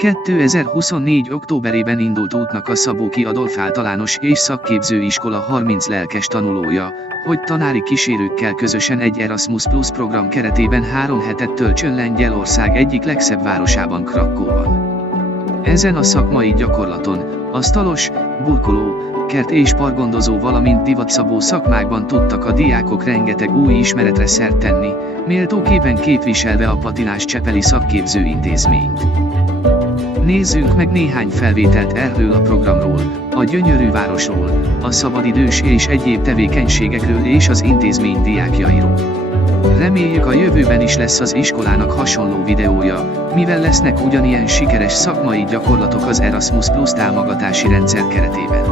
2024. októberében indult útnak a Szabóki Adolf Általános és Szakképzőiskola 30 lelkes tanulója, hogy tanári kísérőkkel közösen egy Erasmus Plus program keretében 3 hetet töltsön Lengyelország egyik legszebb városában, Krakóban. Ezen a szakmai gyakorlaton, asztalos, burkoló, kert és pargondozó valamint divatszabó szakmákban tudtak a diákok rengeteg új ismeretre szert tenni, méltóképpen képviselve a patinás csepeli szakképzőintézményt. Nézzünk meg néhány felvételt erről a programról, a gyönyörű városról, a szabadidős és egyéb tevékenységekről és az intézmény diákjairól. Reméljük, a jövőben is lesz az iskolának hasonló videója, mivel lesznek ugyanilyen sikeres szakmai gyakorlatok az Erasmus Plus támogatási rendszer keretében.